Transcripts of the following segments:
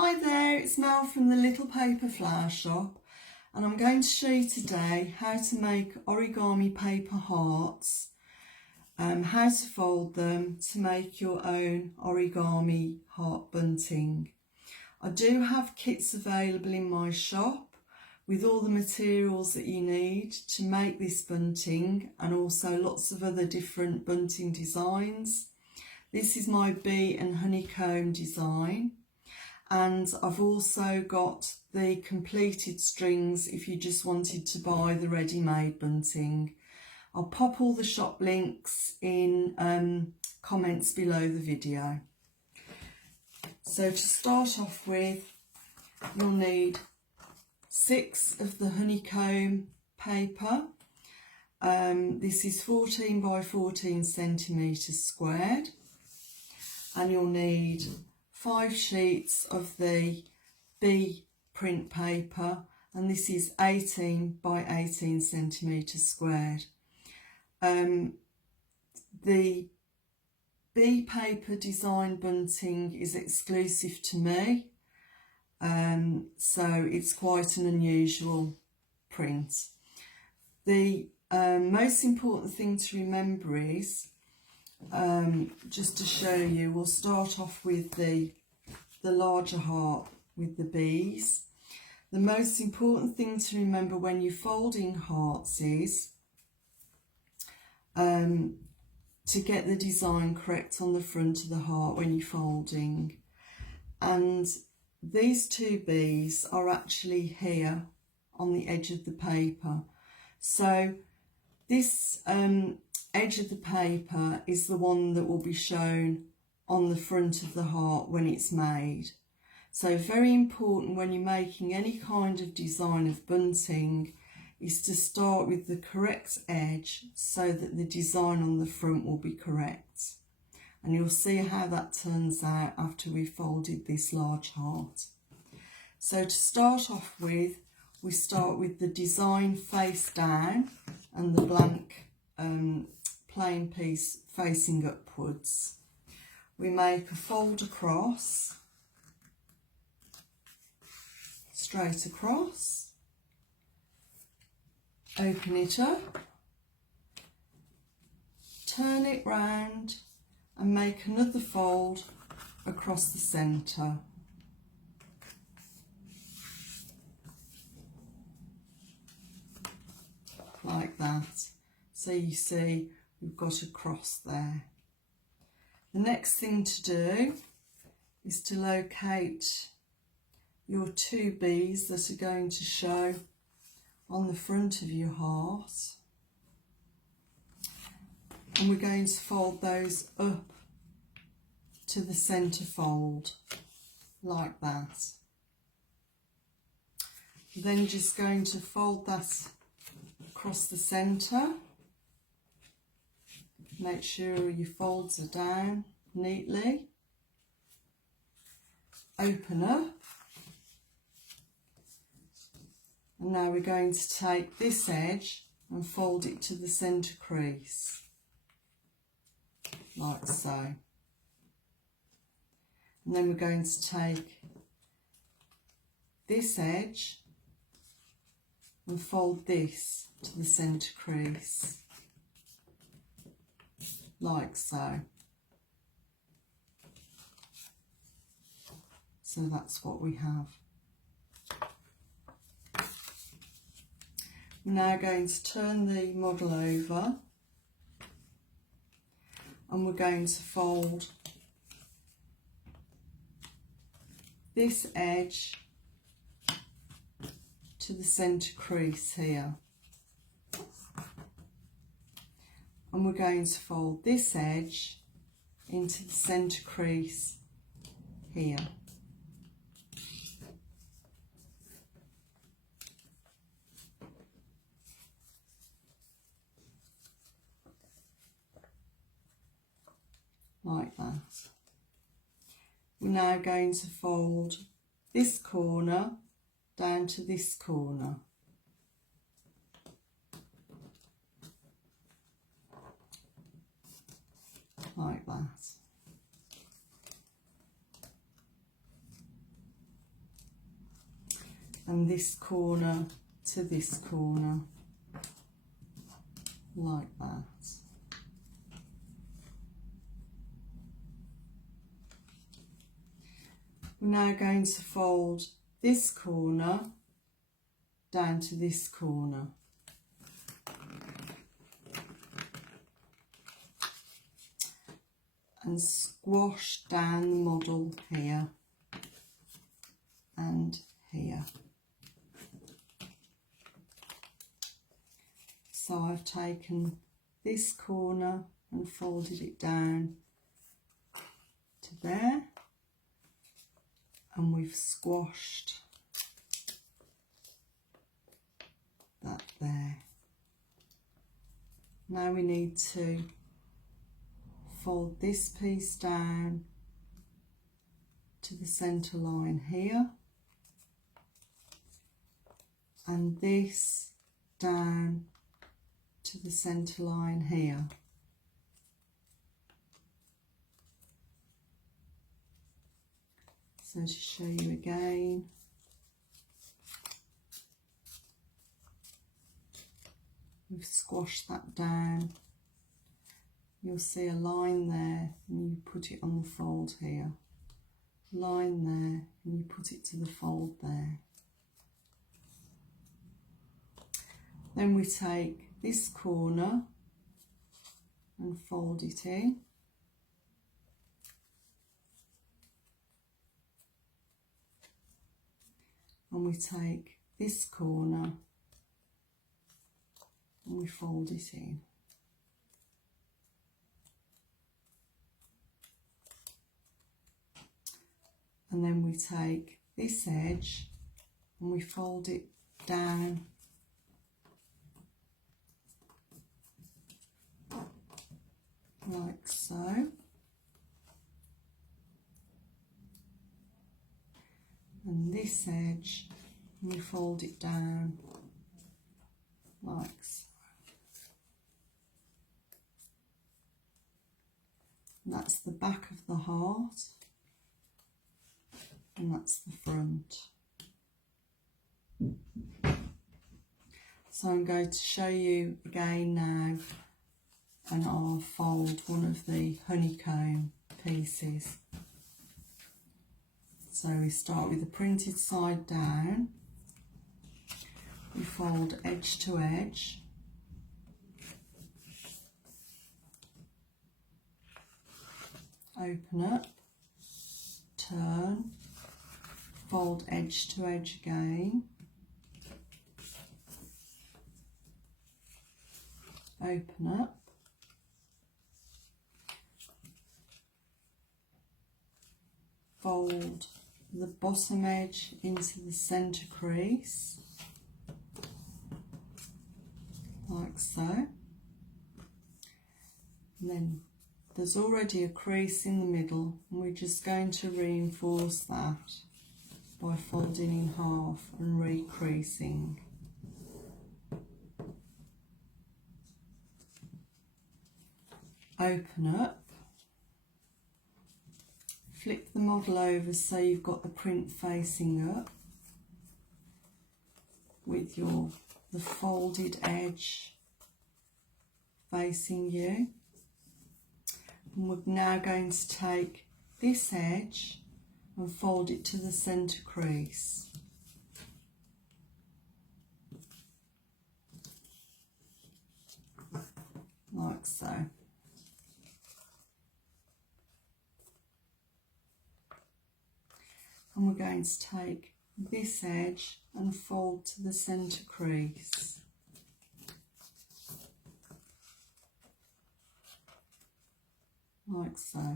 Hi there, it's Mel from the Little Paper Flower Shop, and I'm going to show you today how to make origami paper hearts, how to fold them to make your own origami heart bunting. I do have kits available in my shop with all the materials that you need to make this bunting, and also lots of other different bunting designs. This is my bee and honeycomb design. And I've also got the completed strings if you just wanted to buy the ready-made bunting. I'll pop all the shop links in comments below the video. So to start off with, you'll need 6 of the honeycomb paper. This is 14 by 14 centimetres squared, and you'll need 5 sheets of the bee print paper, and this is 18 by 18 centimetres squared. The bee paper design bunting is exclusive to me, so it's quite an unusual print. The most important thing to remember is, just to show you, we'll start off with the larger heart with the bees. The most important thing to remember when you're folding hearts is to get the design correct on the front of the heart when you're folding. And these 2 bees are actually here on the edge of the paper. So this edge of the paper is the one that will be shown on the front of the heart when it's made. So very important when you're making any kind of design of bunting is to start with the correct edge so that the design on the front will be correct. And you'll see how that turns out after we've folded this large heart. So to start off with, we start with the design face down and the blank plain piece facing upwards. We make a fold across, straight across, open it up, turn it round and make another fold across the centre. Like that. So you see we've got a cross there. The next thing to do is to locate your 2 bees that are going to show on the front of your heart, and we're going to fold those up to the centre fold like that. You're then just going to fold that across the centre. Make sure your folds are down neatly. Open up. And now we're going to take this edge and fold it to the centre crease, like so. And then we're going to take this edge and fold this to the centre crease, like so. So that's what we have. We're now going to turn the model over, and we're going to fold this edge to the centre crease here, and we're going to fold this edge into the centre crease here. Like that. We're now going to fold this corner down to this corner. Like that. and this corner to this corner, like that. We're now going to fold this corner down to this corner. And squash down the model here and here. So I've taken this corner and folded it down to there, and we've squashed that there. Now we need to fold this piece down to the centre line here, and this down to the centre line here. So to show you again, we've squashed that down. You'll see a line there, and you put it on the fold here. Line there, and you put it to the fold there. Then we take this corner and fold it in. And we take this corner and we fold it in. And then we take this edge and we fold it down like so. And this edge, we fold it down like so. And that's the back of the heart, and that's the front. So I'm going to show you again now, and I'll fold one of the honeycomb pieces. So we start with the printed side down, we fold edge to edge, open up, turn, fold edge to edge again, open up, fold the bottom edge into the centre crease, like so. And then there's already a crease in the middle, and we're just going to reinforce that by folding in half and recreasing. Open up, flip the model over so you've got the print facing up with the folded edge facing you. And we're now going to take this edge and fold it to the centre crease. Like so. And we're going to take this edge and fold to the centre crease. Like so.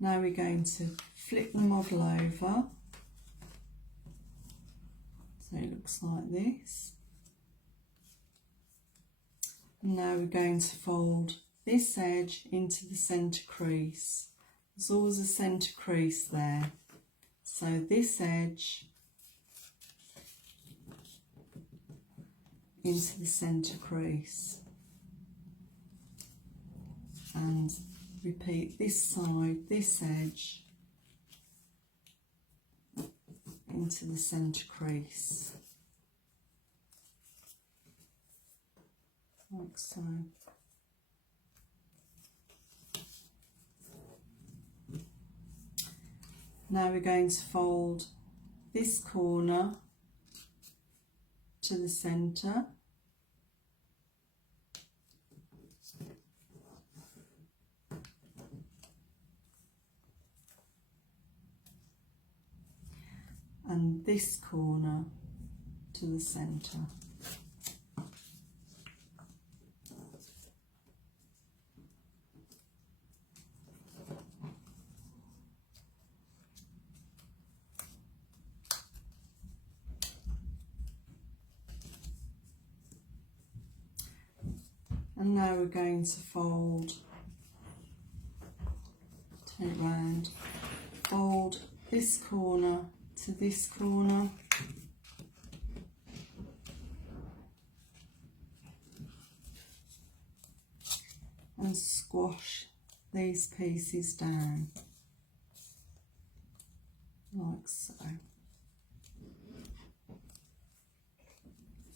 Now we're going to flip the model over, so it looks like this. And now we're going to fold this edge into the centre crease. There's always a centre crease there. So this edge into the centre crease, and repeat this side, this edge into the centre crease, like so. Now we're going to fold this corner to the centre, and this corner to the centre. And now we're going to fold, turn it round, fold this corner to this corner, and squash these pieces down, like so.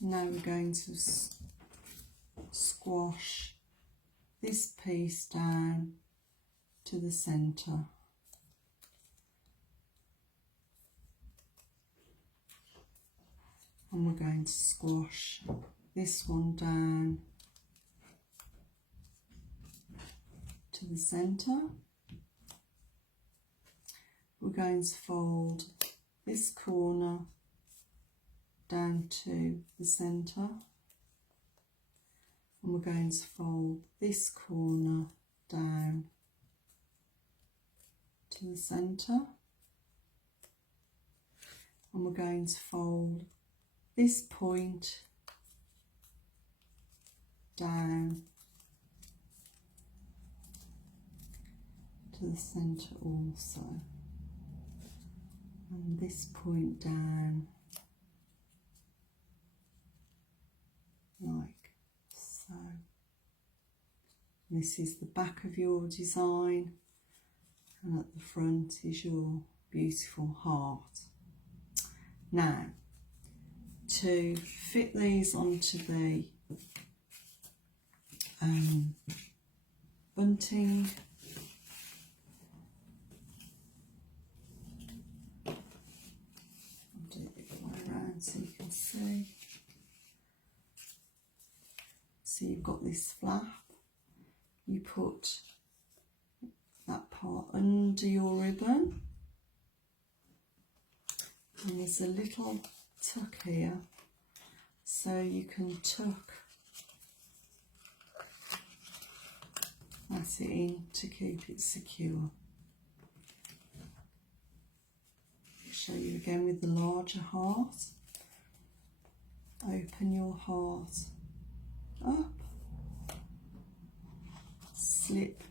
Now we're going to squash this piece down to the centre, and we're going to squash this one down to the centre. We're going to fold this corner down to the centre, and we're going to fold this corner down to the centre, and we're going to fold this point down to the centre also, and this point down like so. This is the back of your design, and at the front is your beautiful heart. Now, to fit these onto the bunting, I'll do it the way around so you can see. So you've got this flap, you put that part under your ribbon, and there's a little tuck here, so you can tuck that in to keep it secure. I'll show you again with the larger heart. Open your heart up, slip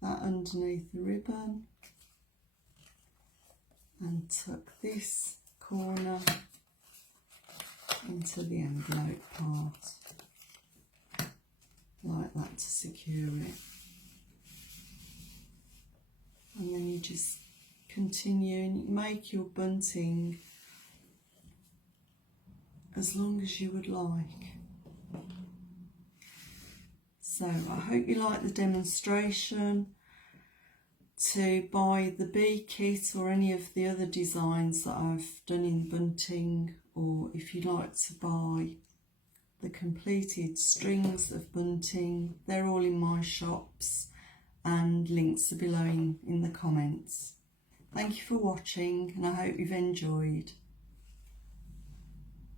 that underneath the ribbon, and tuck this corner into the envelope part, like that, to secure it. And then you just continue and make your bunting as long as you would like. So I hope you like the demonstration. To buy the bee kit or any of the other designs that I've done in bunting, or if you'd like to buy the completed strings of bunting, they're all in my shops, and links are below in the comments. Thank you for watching, and I hope you've enjoyed.